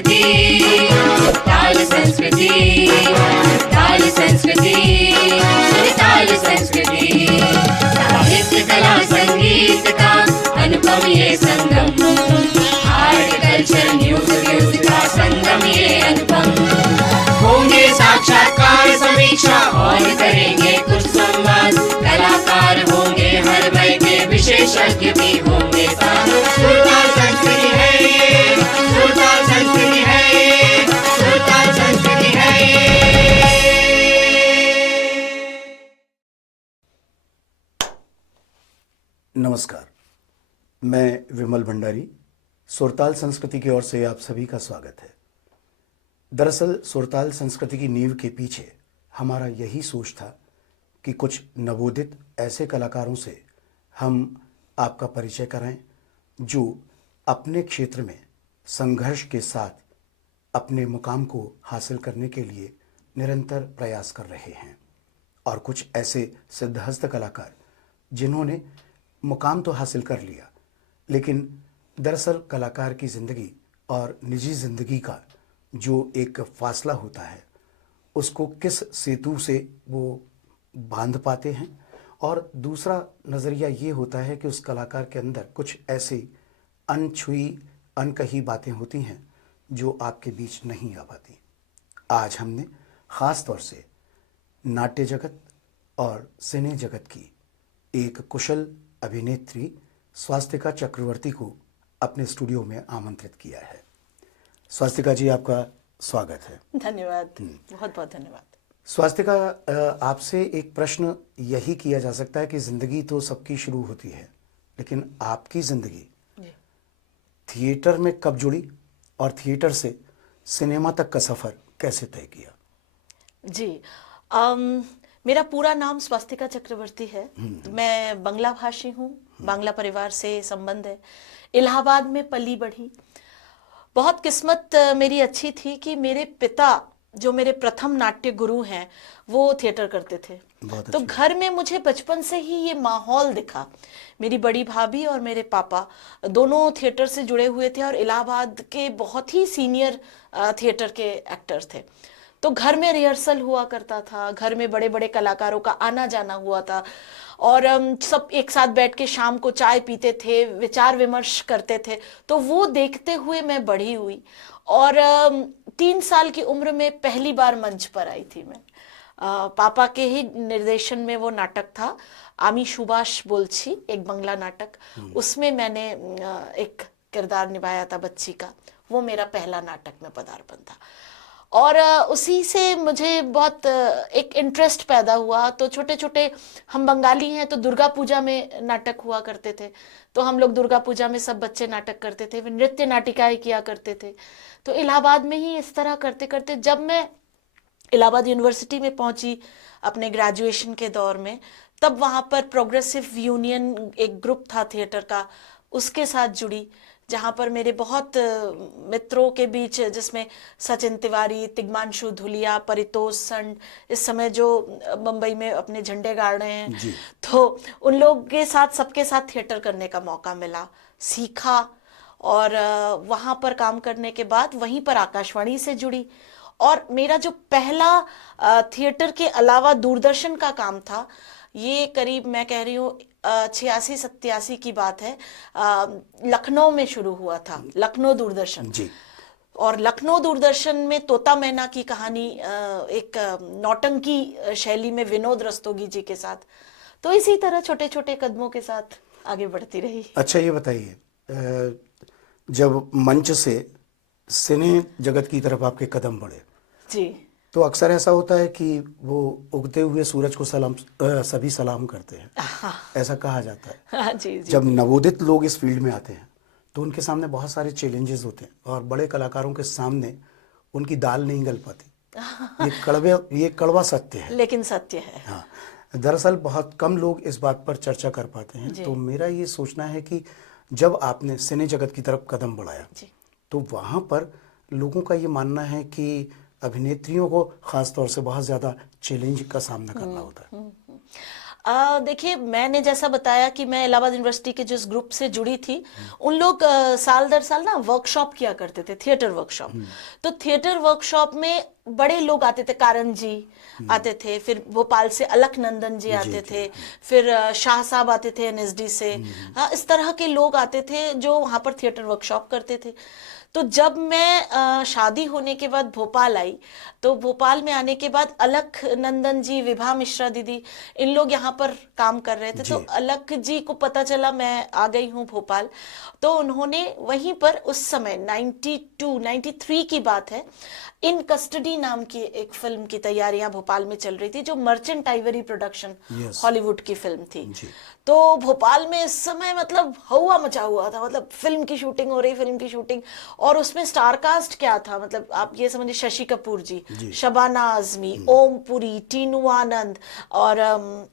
संस्कृति, ताल संस्कृति, ताल संस्कृति, ताल संस्कृति। साहित्य कला संगीत का अनुपम ये संगम, आर्ट कल्चर न्यूज व्यूज का संगम ये अनुपम। होंगे साक्षात्कार समीक्षा और करेंगे कुछ संवाद, कलाकार होंगे हर वय के, विशेषज्ञ भी होंगे साथ। सुरताल संस्कृति है ये, सुरताल संस्कृति है ये, सुरताल संस्कृति है ये। नमस्कार, मैं विमल भंडारी। सुरताल संस्कृति की ओर से आप सभी का स्वागत है। दरअसल सुरताल संस्कृति की नींव के पीछे हमारा यही सोच था कि कुछ नवोदित ऐसे कलाकारों से हम आपका परिचय कराएं जो अपने क्षेत्र में संघर्ष के साथ अपने मुकाम को हासिल करने के लिए निरंतर प्रयास कर रहे हैं, और कुछ ऐसे सिद्धहस्त कलाकार जिन्होंने मुकाम तो हासिल कर लिया, लेकिन दरअसल कलाकार की ज़िंदगी और निजी ज़िंदगी का जो एक फासला होता है उसको किस सेतु से वो बांध पाते हैं, और दूसरा नज़रिया ये होता है कि उस कलाकार के अंदर कुछ ऐसी अनछुई अनकही बातें होती हैं जो आपके बीच नहीं आ पाती। आज हमने ख़ास तौर से नाट्य जगत और सिने जगत की एक कुशल अभिनेत्री स्वास्तिका चक्रवर्ती को अपने स्टूडियो में आमंत्रित किया है। स्वास्तिका जी, आपका स्वागत है। धन्यवाद, बहुत बहुत धन्यवाद। स्वास्तिका, आपसे एक प्रश्न यही किया जा सकता है कि ज़िंदगी तो सबकी शुरू होती है, लेकिन आपकी ज़िंदगी थिएटर में कब जुड़ी और थिएटर से सिनेमा तक का सफ़र कैसे तय किया? जी, मेरा पूरा नाम स्वास्तिका चक्रवर्ती है। मैं बांग्ला भाषी हूँ, बांग्ला परिवार से संबंध है। इलाहाबाद में पली बढ़ी। बहुत किस्मत मेरी अच्छी थी कि मेरे पिता जो मेरे प्रथम नाट्य गुरु हैं वो थिएटर करते थे, तो घर में मुझे बचपन से ही ये माहौल दिखा। मेरी बड़ी भाभी और मेरे पापा दोनों थिएटर से जुड़े हुए थे और इलाहाबाद के बहुत ही सीनियर थिएटर के एक्टर थे। तो घर में रिहर्सल हुआ करता था, घर में बड़े बड़े कलाकारों का आना जाना हुआ था, और सब एक साथ बैठ के शाम को चाय पीते थे, विचार विमर्श करते थे। तो वो देखते हुए मैं बड़ी हुई, और 3 साल की उम्र में पहली बार मंच पर आई थी मैं। पापा के ही निर्देशन में वो नाटक था, आमी सुभाष बोलछी, एक बंगला नाटक। उसमें मैंने एक किरदार निभाया था बच्ची का। वो मेरा पहला नाटक में पदार्पण था, और उसी से मुझे बहुत एक इंटरेस्ट पैदा हुआ। तो छोटे छोटे, हम बंगाली हैं तो दुर्गा पूजा में नाटक हुआ करते थे, तो हम लोग दुर्गा पूजा में सब बच्चे नाटक करते थे, नृत्य नाटिकाएं किया करते थे। तो इलाहाबाद में ही इस तरह करते करते जब मैं इलाहाबाद यूनिवर्सिटी में पहुंची अपने ग्रेजुएशन के दौर में, तब वहाँ पर प्रोग्रेसिव यूनियन एक ग्रुप था थिएटर का, उसके साथ जुड़ी, जहाँ पर मेरे बहुत मित्रों के बीच, जिसमें सचिन तिवारी, तिग्मांशु धुलिया, परितोष संड, इस समय जो मुंबई में अपने झंडे गाड़ रहे हैं, तो उन लोग के साथ, सबके साथ थिएटर करने का मौका मिला, सीखा। और वहाँ पर काम करने के बाद वहीं पर आकाशवाणी से जुड़ी, और मेरा जो पहला थिएटर के अलावा दूरदर्शन का काम था, ये करीब मैं कह रही हूँ 86-87 की बात है, लखनऊ में शुरू हुआ था, लखनऊ दूरदर्शन जी। और लखनऊ दूरदर्शन में तोता मैना की कहानी, एक नौटंकी शैली में विनोद रस्तोगी जी के साथ। तो इसी तरह छोटे छोटे कदमों के साथ आगे बढ़ती रही। अच्छा, ये बताइए, जब मंच से सिने जगत की तरफ आपके कदम बढ़े जी, तो अक्सर ऐसा होता है कि वो उगते हुए सूरज को सभी सलाम करते हैं, ऐसा कहा जाता है। हाँ, जी, जी, जब नवोदित लोग इस फील्ड में आते हैं तो उनके सामने बहुत सारे चैलेंजेस होते हैं, और बड़े कलाकारों के सामने उनकी दाल नहीं गल पाती। ये कड़वा सत्य है, लेकिन सत्य है। हाँ, दरअसल बहुत कम लोग इस बात पर चर्चा कर पाते हैं। तो मेरा ये सोचना है कि जब आपने सिने जगत की तरफ कदम बढ़ाया तो वहाँ पर लोगों का ये मानना है कि अभिनेत्रियों को खास तौर से बहुत ज़्यादा चैलेंज का सामना करना होता है। देखिए, मैंने जैसा बताया कि मैं इलाहाबाद यूनिवर्सिटी के जिस ग्रुप से जुड़ी थी, उन लोग साल दर साल ना वर्कशॉप किया करते थे, थिएटर वर्कशॉप। तो थिएटर वर्कशॉप में बड़े लोग आते थे, कारण जी आते थे, फिर भोपाल से अलकनंदन जी आते थे, फिर शाह साहब आते थे एनएसडी से। हाँ, इस तरह के लोग आते थे जो वहां पर थिएटर वर्कशॉप करते थे। तो जब मैं शादी होने के बाद भोपाल आई, तो भोपाल में आने के बाद अलख नंदन जी, विभा मिश्रा दीदी, इन लोग यहाँ पर काम कर रहे थे। तो अलख जी को पता चला मैं आ गई हूँ भोपाल, तो उन्होंने वहीं पर उस समय 93 की बात है, इन कस्टडी नाम की एक फिल्म की तैयारियां भोपाल में चल रही थी, जो मर्चेंट आइवरी प्रोडक्शन हॉलीवुड की फिल्म थी। तो भोपाल में इस समय मतलब हवा मचा हुआ था, मतलब फिल्म की शूटिंग हो रही, फिल्म की शूटिंग। और उसमें स्टार कास्ट क्या था, मतलब आप ये समझिए, शशि कपूर जी, शबाना आजमी, ओम पुरी, टीनू आनंद, और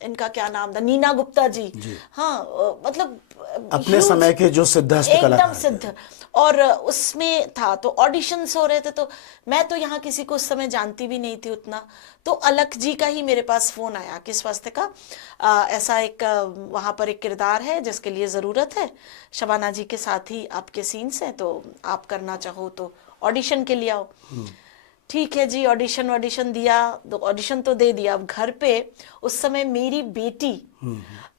इनका क्या नाम था, नीना गुप्ता जी। हाँ, मतलब अपने समय के जो सिद्धहस्त कलाकार एकदम सिद्ध। और उसमें था, तो ऑडिशंस हो रहे थे। तो मैं तो यहाँ किसी को उस समय जानती भी नहीं थी उतना। तो अलख जी का ही मेरे पास फोन आया कि स्वास्तिका, ऐसा एक वहां पर एक किरदार है जिसके लिए जरूरत है, शबाना जी के साथ ही आपके सीन्स हैं, तो आप करना चाहो तो ऑडिशन के लिए आओ। ठीक है जी, ऑडिशन दिया, तो ऑडिशन तो दे दिया। अब घर पे उस समय मेरी बेटी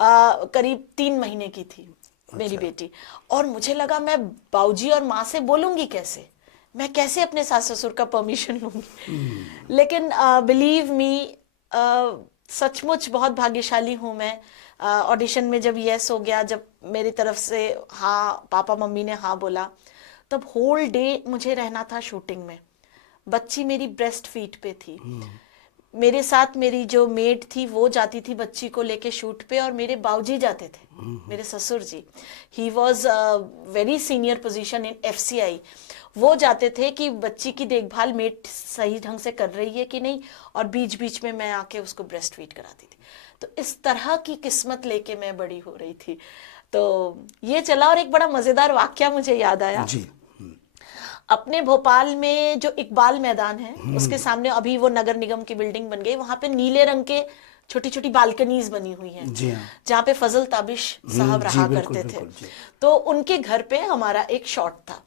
करीब 3 महीने की थी, मेरी बेटी। और मुझे लगा मैं बाऊजी और माँ से बोलूंगी कैसे, मैं कैसे अपने सास ससुर का परमिशन लूंगी। लेकिन बिलीव मी, सचमुच बहुत भाग्यशाली हूं मैं। ऑडिशन में जब यस हो गया, जब मेरी तरफ से हाँ, पापा मम्मी ने हाँ बोला, तब होल डे मुझे रहना था शूटिंग में। बच्ची मेरी ब्रेस्ट फीड पे थी। मेरे साथ मेरी जो मेड थी वो जाती थी बच्ची को लेके शूट पे, और मेरे बाऊजी जाते थे, मेरे ससुर जी। He was very senior position in FCI. वो जाते थे कि बच्ची की देखभाल मेड सही ढंग से कर रही है कि नहीं, और बीच बीच में मैं आके उसको ब्रेस्ट फीड कराती थी। तो इस तरह की किस्मत लेके मैं बड़ी हो रही थी। तो ये चला। और एक बड़ा मजेदार वाक्या मुझे याद आया जी। अपने भोपाल में जो इकबाल मैदान है, उसके सामने अभी वो नगर निगम की बिल्डिंग बन गई, वहां पे नीले रंग के छोटी छोटी बालकनीज बनी हुई हैं, जहाँ पे फजल ताबिश साहब रहा करते थे। तो उनके घर पे हमारा एक शॉट था।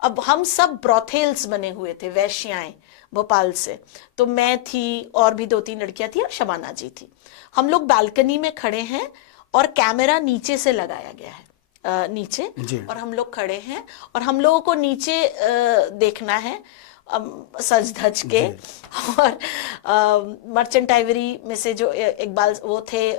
अब हम सब ब्रॉथेल्स बने हुए थे, वैश्याएं भोपाल से। तो मैं थी, और भी 2-3 लड़कियां थी, और शबाना जी थी। हम लोग बालकनी में खड़े हैं और कैमरा नीचे से लगाया गया है, नीचे, और हम लोग खड़े हैं, और हम लोगों को नीचे देखना है सज धज के। और मर्चेंट आइवरी में से जो इकबाल वो थे,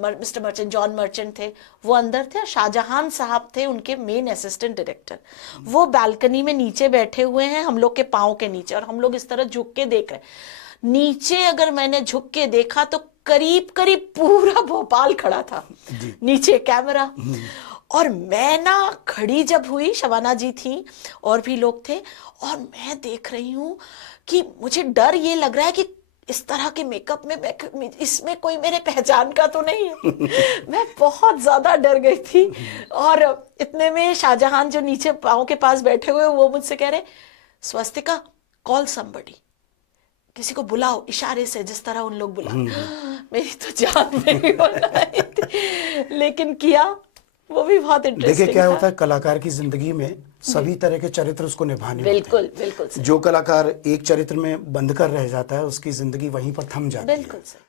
मिस्टर मर्चेंट, जॉन मर्चेंट थे, वो अंदर थे। शाहजहां साहब थे उनके मेन असिस्टेंट डायरेक्टर। वो बालकनी में नीचे बैठे हुए हैं, हम लोग के पाँव के नीचे, और हम लोग इस तरह झुक के देख रहे हैं। नीचे अगर मैंने झुक के देखा तो करीब करीब पूरा भोपाल खड़ा था नीचे, कैमरा। और मैं ना खड़ी जब हुई, शबाना जी थी और भी लोग थे, और मैं देख रही हूं कि मुझे डर ये लग रहा है कि इस तरह के मेकअप में इसमें कोई मेरे पहचान का तो नहीं है। मैं बहुत ज्यादा डर गई थी। और इतने में शाहजहां जो नीचे पाँव के पास बैठे हुए, वो मुझसे कह रहे, स्वस्तिका कॉल समबडी, किसी को बुलाओ, इशारे से, जिस तरह उन लोग बुला। मेरी तो जान में बनाई थी, लेकिन किया। वो भी बहुत इंटरेस्टिंग। देखिए क्या होता है कलाकार की जिंदगी में, सभी तरह के चरित्र उसको निभाने बिल्कुल होते हैं। बिल्कुल। जो कलाकार एक चरित्र में बंद कर रह जाता है, उसकी जिंदगी वहीं पर थम जाती है। बिल्कुल सही।